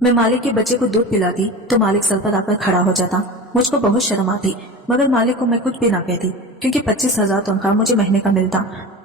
मैं मालिक के बच्चे को दूध पिलाती तो मालिक सर पर आकर खड़ा हो जाता। मुझको बहुत शर्म आती, मगर मालिक को मैं कुछ भी ना कहती, क्योंकि 25,000 तनख्वाह मुझे महीने का मिलता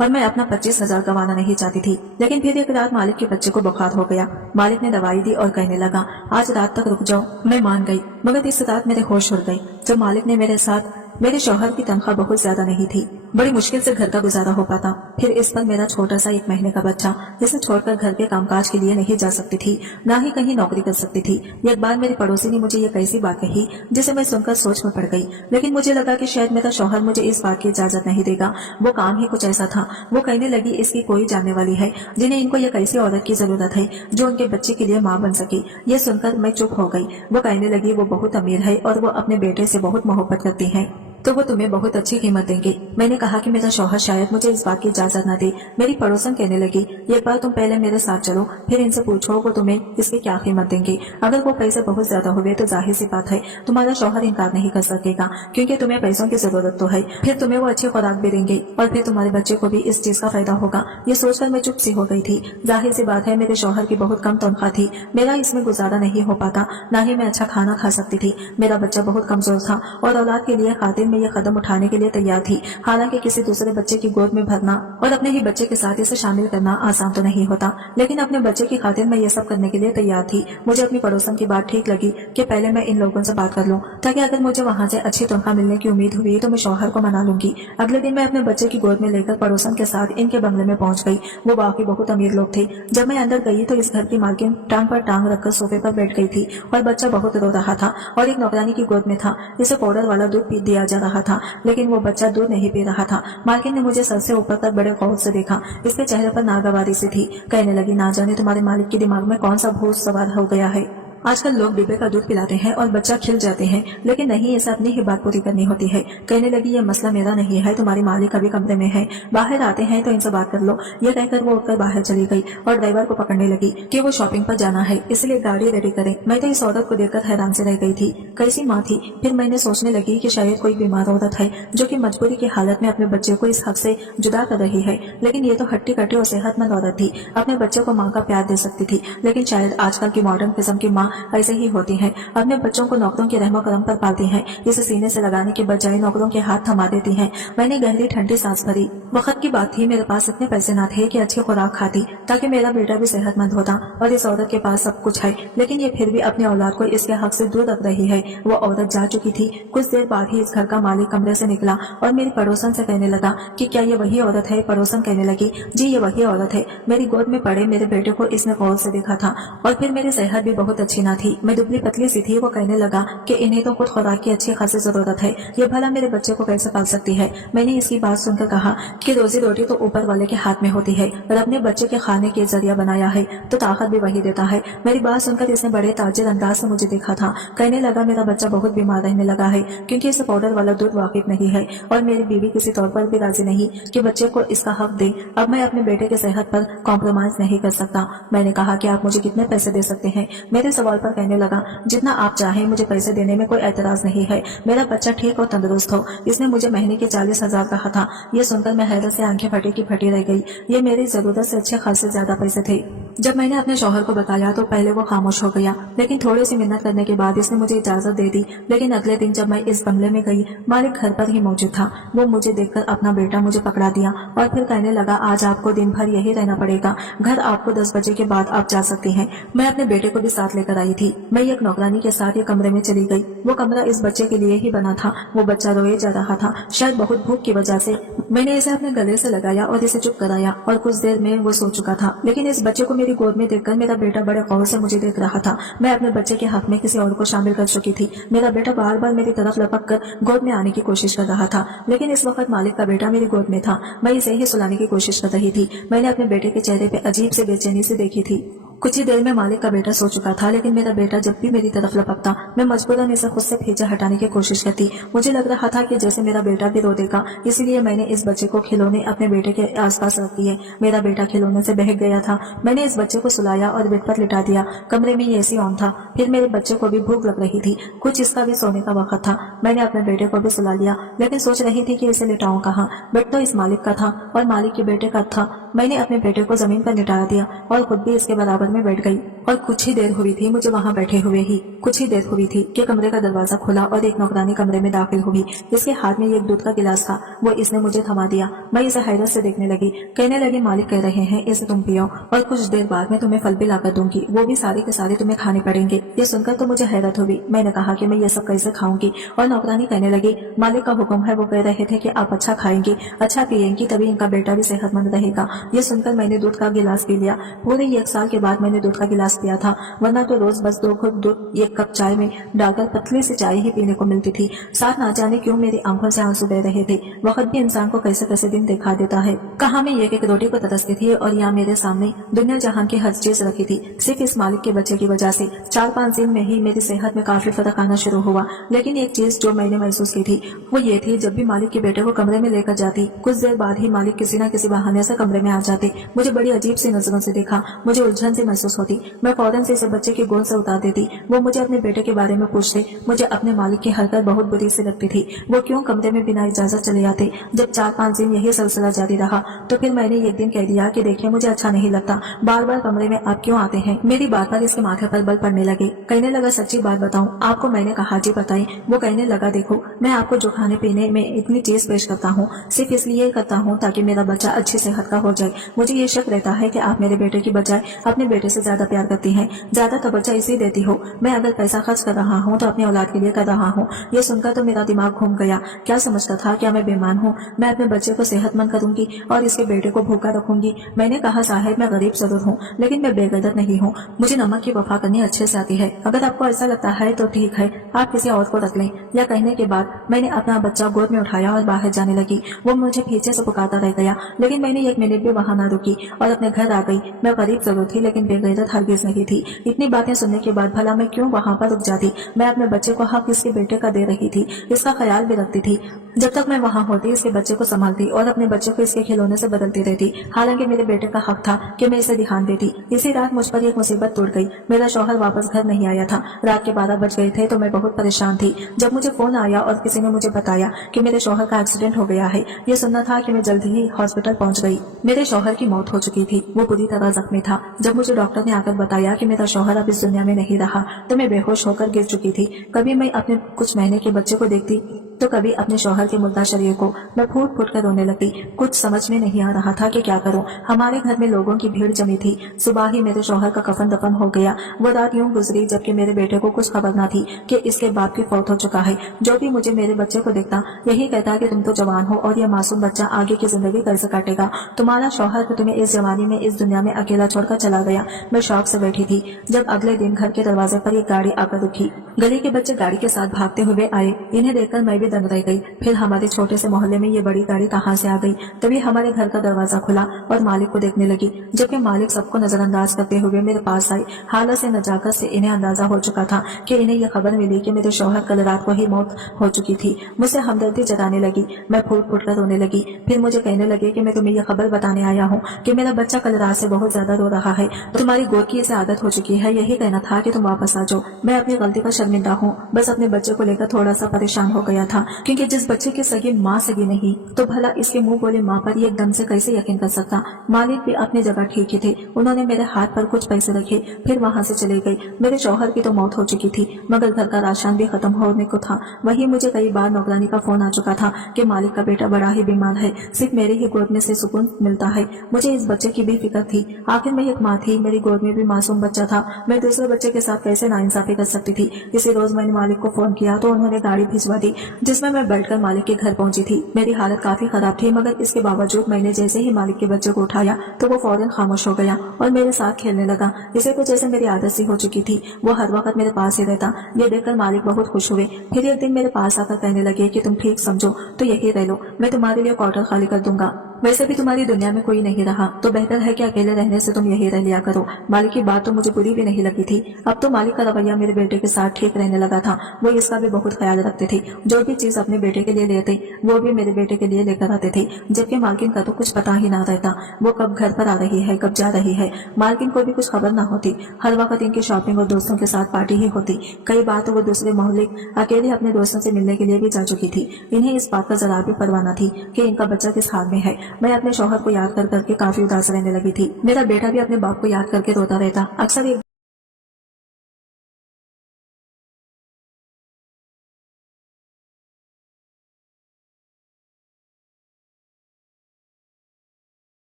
और मैं अपना 25,000 गंवाना नहीं चाहती थी। लेकिन फिर एक रात मालिक के बच्चे को बुखार हो गया। मालिक ने दवाई दी और कहने लगा, आज रात तक रुक जाओ। मैं मान गई, मगर इस रात मेरे होश उड़ गई जब मालिक ने मेरे साथ मेरे शौहर की तनख्वाह बहुत ज्यादा नहीं थी, बड़ी मुश्किल से घर का गुजारा हो पाता। फिर इस पर मेरा छोटा सा 1 महीने का बच्चा, जिसे छोड़कर घर के कामकाज के लिए नहीं जा सकती थी, ना ही कहीं नौकरी कर सकती थी। एक बार मेरी पड़ोसी ने मुझे ये कैसी बात कही जिसे मैं सुनकर सोच में पड़ गई। लेकिन मुझे लगा कि शायद मेरा शौहर मुझे इस बात की इजाजत नहीं देगा। वो काम ही कुछ ऐसा था। वो कहने लगी, इसकी कोई जानने वाली है जिन्हें इनको ये कैसी औरत की जरूरत है जो उनके बच्चे के लिए माँ बन सके। ये सुनकर मैं चुप हो गई। वो कहने लगी, वो बहुत अमीर है और वो अपने बेटे से बहुत मोहब्बत करती है, तो वो तुम्हें बहुत अच्छी कीमत देंगे। मैंने कहा कि मेरा शौहर शायद मुझे इस बात की इजाजत न दे। मेरी पड़ोसन कहने लगी, एक बार तुम पहले मेरे साथ चलो, फिर इनसे पूछो वो तुम्हें इसकी क्या कीमत देंगे। अगर वो पैसे बहुत ज्यादा हुए तो जाहिर सी बात है तुम्हारा शौहर इनकार नहीं कर सकेगा, क्योंकि तुम्हें पैसों की जरूरत तो है। फिर तुम्हें वो अच्छी खुराक भी देंगे और फिर तुम्हारे बच्चे को भी इस चीज का फायदा होगा। ये सोचकर मैं चुप सी हो गई थी। जाहिर सी बात है मेरे शौहर की बहुत कम तनख्वाह थी, मेरा इसमें गुजारा नहीं हो पाता, न ही मैं अच्छा खाना खा सकती थी। मेरा बच्चा बहुत कमजोर था और औलाद के लिए खातिर में ये कदम उठाने के लिए तैयार थी। हालांकि किसी दूसरे बच्चे की गोद में भरना और अपने ही बच्चे के साथ इसे शामिल करना आसान तो नहीं होता, लेकिन अपने बच्चे की खातिर मैं ये सब करने के लिए तैयार थी। मुझे अपनी पड़ोसन की बात ठीक लगी कि पहले मैं इन लोगों से बात कर लूं, ताकि अगर मुझे वहां से अच्छी तनख्वाह मिलने की उम्मीद हुई तो मैं शौहर को मना लूंगी। अगले दिन मैं अपने बच्चे की गोद में लेकर पड़ोसन के साथ इनके बंगले में पहुंच गई। वो वाकई बहुत अमीर लोग थे। जब मैं अंदर गई तो इस घर की मालकिन टांग पर टांग रखकर सोफे पर बैठ गई थी और बच्चा बहुत रो रहा था और एक नौकरानी की गोद में था। इसे पाउडर वाला दूध पी दिया जा रहा था, लेकिन वो बच्चा दूध नहीं पी रहा था। मालकिन ने मुझे सर से ऊपर तक बड़े गौर से देखा। इसके चेहरे पर नागवारी सी थी। कहने लगी, ना जाने तुम्हारे मालिक के दिमाग में कौन सा भूत सवार हो गया है। आजकल लोग डिब्बे का दूध पिलाते हैं और बच्चा खिल जाते हैं, लेकिन नहीं, इसे अपनी ही बात पूरी करनी होती है। कहने लगी, ये मसला मेरा नहीं है, तुम्हारी मालिक अभी कमरे में है, बाहर आते हैं तो इनसे बात कर लो। ये कहकर वो उठकर बाहर चली गई और ड्राइवर को पकड़ने लगी कि वो शॉपिंग पर जाना है, इसलिए गाड़ी रेडी करे। मैं तो इस औरत को देखकर हैरान से रह गई थी। कैसी माँ थी। फिर मैंने सोचने लगी कि शायद कोई बीमार औरत है जो कि मजबूरी की हालत में अपने बच्चे को इस हक से जुदा कर रही है, लेकिन ये तो हट्टी कट्टी और सेहतमंद औरत थी। अपने बच्चे को माँ का प्यार दे सकती थी, लेकिन शायद आजकल की मॉडर्न किस्म की माँ ऐसे ही होती हैं। अपने बच्चों को नौकरों के रहमो करम पर पालती हैं। इसे सीने से लगाने के बजाय नौकरों के हाथ थमा देती हैं। मैंने गहरी ठंडी सांस भरी। वक्त की बात थी, मेरे पास इतने पैसे न थे कि अच्छी खुराक खाती ताकि मेरा बेटा भी सेहतमंद होता, और इस औरत के पास सब कुछ है, लेकिन ये फिर भी अपने औलाद को इसके हक से दूर रख रही है। वो औरत जा चुकी थी। कुछ देर बाद ही इस घर का मालिक कमरे से निकला और मेरी पड़ोसन से कहने लगा कि क्या ये वही औरत है। पड़ोसन कहने लगी, जी ये वही औरत है। मेरी गोद में पड़े मेरे बेटे को इसने गौर से देखा था, और फिर मेरी सेहत भी बहुत अच्छी न थी, मैं दुबली पतली सी थी। वो कहने लगा कि इन्हें तो खुद खुराक की अच्छी खासी जरूरत है, ये भला मेरे बच्चे को कैसे पाल सकती है। मैंने इसकी बात सुनकर कहा कि रोजी रोटी तो ऊपर वाले के हाथ में होती है, और अपने बच्चे के खाने के जरिया बनाया है तो ताकत भी वही देता है। मेरी बात सुनकर इसने बड़े ताजिर अंदाज से मुझे देखा था। कहने लगा, मेरा बच्चा बहुत बीमार रहने लगा है, क्योंकि इसे पाउडर वाला दूध वाकिफ नहीं है, और मेरी बीवी किसी तौर पर भी राजी नहीं कि बच्चे को इसका हक दे। अब मैं अपने बेटे की सेहत पर कॉम्प्रोमाइज नहीं कर सकता। मैंने कहा कि आप मुझे कितने पैसे दे सकते हैं। मेरे सवाल पर कहने लगा, जितना आप चाहें, मुझे पैसे देने में कोई एतराज नहीं है। मेरा बच्चा ठीक और तंदुरुस्त हो। इसने मुझे महीने के 40,000 कहा था। ये सुनकर मैं हैरत से आंखें फटी की फटी रह गई। ये मेरी जरूरत से अच्छे खासे ज्यादा पैसे थे। जब मैंने अपने शौहर को बताया तो पहले वो खामोश हो गया, लेकिन थोड़ी सी मिन्नत करने के बाद इसने मुझे इजाजत दे दी। लेकिन अगले दिन जब मैं इस बंगले में गई, मालिक घर पर ही मौजूद था। वो मुझे देखकर अपना बेटा मुझे पकड़ा दिया और फिर कहने लगा, आज आपको दिन भर यही रहना पड़ेगा, घर आपको 10 बजे के बाद आप जा सकती हैं। मैं अपने बेटे को भी साथ लेकर आई थी। मैं एक नौकरानी के साथ ये कमरे में चली गई। वो कमरा इस बच्चे के लिए ही बना था। वो बच्चा रोए जा रहा था, शायद बहुत भूख की वजह से। मैंने इसे अपने गले से लगाया और इसे चुप कराया, और कुछ देर में वो सो चुका था। लेकिन इस बच्चे को मेरी गोद में देखकर मेरा बेटा बड़े गौर से मुझे देख रहा था। मैं अपने बच्चे के हक में किसी और को शामिल कर चुकी थी। मेरा बेटा बार बार मेरी तरफ लपक कर गोद में आने की कोशिश कर रहा था, लेकिन इस वक्त मालिक का बेटा मेरी गोद में था। मैं इसे ही सुलाने की कोशिश कर रही थी। मैंने अपने बेटे के चेहरे पे अजीब से बेचैनी से देखी थी। कुछ ही देर में मालिक का बेटा सो चुका था, लेकिन मेरा बेटा जब भी मेरी तरफ लपकता, मैं मजबूरन इसे खुद से भेजा हटाने की कोशिश करती। मुझे लग रहा था कि जैसे मेरा बेटा भी रो देगा, इसलिए मैंने इस बच्चे को खिलौने अपने बेटे के आसपास रख दिए। मेरा बेटा खिलौने से बहक गया था। मैंने इस बच्चे को सुलाया और बेड पर लिटा दिया। कमरे में एसी ऑन था। फिर मेरे बच्चे को भी भूख लग रही थी, कुछ इसका भी सोने का वक्त था। मैंने अपने बेटे को भी सुला लिया, लेकिन सोच रही थी कि इसे लिटाऊं कहाँ। बेड तो इस मालिक का था और मालिक के बेटे का था। मैंने अपने बेटे को जमीन पर लिटा दिया और खुद भी इसके बराबर में बैठ गई और कुछ ही देर हुई थी मुझे वहाँ बैठे हुए ही कुछ ही देर हुई थी कि कमरे का दरवाजा खुला और एक नौकरानी कमरे में दाखिल हुई। इसके हाथ में एक दूध का गिलास था, वो इसने मुझे थमा दिया। मैं इसे हैरत से देखने लगी। कहने लगी, मालिक कह रहे हैं इसे तुम पियो और कुछ देर बाद मैं तुम्हें फल भी लाकर दूंगी, वो भी सारे के सारे तुम्हें खाने पड़ेंगे। ये सुनकर तो मुझे हैरत हुई। मैंने कहा कि मैं ये सब कैसे खाऊंगी, और नौकरानी कहने लगी, मालिक का हुक्म है, वो कह रहे थे कि आप अच्छा खाएंगी, अच्छा पिएंगी, तभी इनका बेटा भी सेहतमंद रहेगा। ये सुनकर मैंने दूध का गिलास पी लिया। पूरे 1 साल के बाद मैंने दूध का गिलास पिया था, वरना तो रोज बस 2 घूंट दूध 1 कप चाय में डालकर पतली सी चाय ही पीने को मिलती थी। साथ ना जाने क्यों मेरी आंखों से आंसू बह रहे थे। वक्त भी इंसान को कैसे कैसे दिन दिखा देता है। कहाँ मैं एक रोटी को तरसती थी और यहाँ मेरे सामने दुनिया जहां की हर चीज रखी थी, सिर्फ इस मालिक के बच्चे की वजह से। 4-5 दिन में ही मेरी सेहत में काफी फर्क आना शुरू हुआ। लेकिन एक चीज जो मैंने महसूस की थी वो ये थी, जब भी मालिक के बेटे को कमरे में लेकर जाती, कुछ देर बाद ही मालिक किसी न किसी बहाने से कमरे में आ जाते। मुझे बड़ी अजीब सी नजरों से देखा, मुझे उलझन सी महसूस होती। मैं फौरन से इसे बच्चे की गोद से उतार देती। वो मुझे अपने बेटे के बारे में पूछते। मुझे अपने मालिक की हरकत बहुत बुरी सी लगती थी। वो क्यों कमरे में बिना इजाजत चले जाते। जब 4-5 दिन यही सिलसिला जारी रहा तो फिर मैंने एक दिन कह दिया कि देखिए, मुझे अच्छा नहीं लगता, बार बार कमरे में आप क्यों आते हैं। मेरी बात पर इसके माथे पर बल पड़ने लगे। कहने लगा, सच्ची बात बताऊं आपको। मैंने कहा, जी बताएं। वो कहने लगा, देखो मैं आपको जो खाने पीने में इतनी चीज पेश करता हूँ सिर्फ इसलिए करता हूँ ताकि मेरा बच्चा अच्छी सेहत का हो जाए। मुझे ये शक रहता है कि आप मेरे बेटे की बजाय अपने बेटे से ज्यादा प्यार करती हैं, ज्यादा तवज्जो इसी देती हो। मैं अगर पैसा खर्च कर रहा हूँ तो अपनी औलाद के लिए कर रहा हूँ। ये सुनकर तो मेरा दिमाग घूम गया। क्या समझता था, क्या मैं बेईमान हूँ? मैं अपने बच्चे को सेहतमंद करूंगी और इसके बेटे को भूखा रखूंगी। मैंने कहा, साहब मैं गरीब जरूर हूँ लेकिन मैं बेगदर नहीं हूँ। मुझे नमक की वफा करनी अच्छे से आती है। अगर आपको ऐसा लगता है तो ठीक है, आप किसी और को रख लें। यह कहने के बाद मैंने अपना बच्चा गोद में उठाया और बाहर जाने लगी। वो मुझे पीछे से पुकारता रह गया, लेकिन मैंने 1 मिनट भी वहां न रुकी और अपने घर आ गई। मैं गरीब जरूर थी लेकिन बेगैरत हरगिज नहीं थी। इतनी बातें सुनने के बाद भला मैं क्यों वहां पर रुक जाती। मैं अपने बच्चे को हक इसके बेटे का दे रही थी, इसका ख्याल भी रखती थी। जब तक मैं वहां होती इसके बच्चे को संभालती और अपने बच्चे को इसके खिलौने से बदलती रहती। हालांकि मेरे बेटे का हक था कि मैं इसे ध्यान देती। इसी रात मुझ पर एक मुसीबत टूट गई। मेरा शौहर वापस घर नहीं आया था। रात के 12 बज गए थे तो मैं बहुत परेशान थी। जब मुझे फोन आया और किसी ने मुझे बताया कि मेरे शौहर का एक्सीडेंट हो गया है, ये सुनना था कि मैं जल्द ही हॉस्पिटल पहुंच गई। मेरे शौहर की मौत हो चुकी थी, वो बुरी तरह जख्मी था। जब मुझे डॉक्टर ने आकर बताया कि मेरा शौहर अब इस दुनिया में नहीं रहा तो मैं बेहोश होकर गिर चुकी थी। कभी मैं अपने कुछ महीने के बच्चे को देखती तो कभी अपने शौहर के मुर्दा शरीर को। मैं फूट फूट कर रोने लगी। कुछ समझ में नहीं आ रहा था कि क्या करूं। हमारे घर में लोगों की भीड़ जमी थी। सुबह ही मेरे शौहर का कफन दफन हो गया। वो रात यूं गुजरी जबकि मेरे बेटे को कुछ खबर न थी कि इसके बाप की फौत हो चुका है। जो भी मुझे मेरे बच्चे को देखता यही कहता कि तुम तो जवान हो और यह मासूम बच्चा आगे की जिंदगी कैसे काटेगा। तुम्हारा शौहर तो तुम्हें इस जवानी में इस दुनिया में अकेला छोड़कर चला गया। मैं शौक से बैठी थी जब अगले दिन घर के दरवाजे पर एक गाड़ी आकर रुकी। गली के बच्चे गाड़ी के साथ भागते हुए आए। इन्हें देखकर मैं भी दंग रह गई। फिर हमारे छोटे से मोहल्ले में ये बड़ी गाड़ी कहाँ से आ गई। तभी हमारे घर का दरवाजा खुला और मालिक को देखने लगी, जबकि मालिक सबको नजरअंदाज करते हुए मेरे पास आई। हालत से नजाकत से इन्हें अंदाजा हो चुका था कि इन्हें यह खबर मिली कि मेरे शौहर कल रात को ही मौत हो चुकी थी। मुझसे हमदर्दी जताने लगी। मैं फूट फूट कर रोने लगी। फिर मुझे कहने लगे कि मैं तुम्हें यह खबर बताने आया हूँ कि मेरा बच्चा कल रात से बहुत ज्यादा रो रहा है। तुम्हारी गोद की इसे आदत हो चुकी है, यही कहना था कि तुम वापस आ जाओ। मैं अपनी गलती पर शर्मिंदा हूँ। बस अपने बच्चे को लेकर थोड़ा सा परेशान हो गया था, क्योंकि जिस बच्चे की सगी माँ सगी नहीं तो भला इसके मुंह बोले माँ पर एकदम से कैसे यकीन कर सकता। मालिक भी अपनी जगह ठीक ही थे। उन्होंने मेरे हाथ पर कुछ पैसे रखे, फिर वहाँ से चले गए। मेरे शौहर की तो मौत हो चुकी थी, मगर घर का राशन भी खत्म होने को था। वही मुझे कई बार नौकरानी का फोन आ चुका था कि मालिक का बेटा बड़ा ही बीमार है, सिर्फ मेरी ही गोद में से सुकून मिलता है। मुझे इस बच्चे की भी फिक्र थी। आखिर मैं एक माँ थी, मेरी गोद में भी मासूम बच्चा था। मैं दूसरे बच्चे के साथ कैसे नाइंसाफी कर सकती थी। इसी रोज मैंने मालिक को फोन किया तो उन्होंने गाड़ी भिजवा दी, जिसमें मैं बैठकर मालिक के घर पहुंची थी। मेरी हालत काफी खराब थी, मगर इसके बावजूद मैंने जैसे ही मालिक के बच्चे को उठाया तो वो फौरन खामोश हो गया और मेरे साथ खेलने लगा। इसे तो जैसे मेरी आदत सी हो चुकी थी। वो हर वक्त मेरे पास ही रहता। ये देखकर मालिक बहुत खुश हुए। फिर एक दिन मेरे पास आकर कहने लगे कि तुम ठीक समझो तो यही रह लो, मैं तुम्हारे लिए क्वार्टर खाली कर दूंगा। वैसे भी तुम्हारी दुनिया में कोई नहीं रहा तो बेहतर है कि अकेले रहने से तुम यही रह लिया करो। मालिक की बात तो मुझे बुरी भी नहीं लगी थी। अब तो मालिक का रवैया मेरे बेटे के साथ ठीक रहने लगा था। वो इसका भी बहुत ख्याल रखते थे। जो भी चीज अपने बेटे के लिए लेते वो भी मेरे बेटे के लिए लेकर आते थे, जबकि मालकिन का तो कुछ पता ही ना रहता। वो कब घर पर आ रही है, कब जा रही है, मालकिन को भी कुछ खबर ना होती। हर वक्त इनकी शॉपिंग और दोस्तों के साथ पार्टी ही होती। कई बार तो वो दूसरे मोहल्ले अकेले अपने दोस्तों से मिलने के लिए भी जा चुकी थी। इन्हें इस बात का जरा भी परवाह न थी कि इनका बच्चा किस हाल में है। मैं अपने शौहर को याद कर करके काफी उदास रहने लगी थी। मेरा बेटा भी अपने बाप को याद करके रोता रहता। अक्सर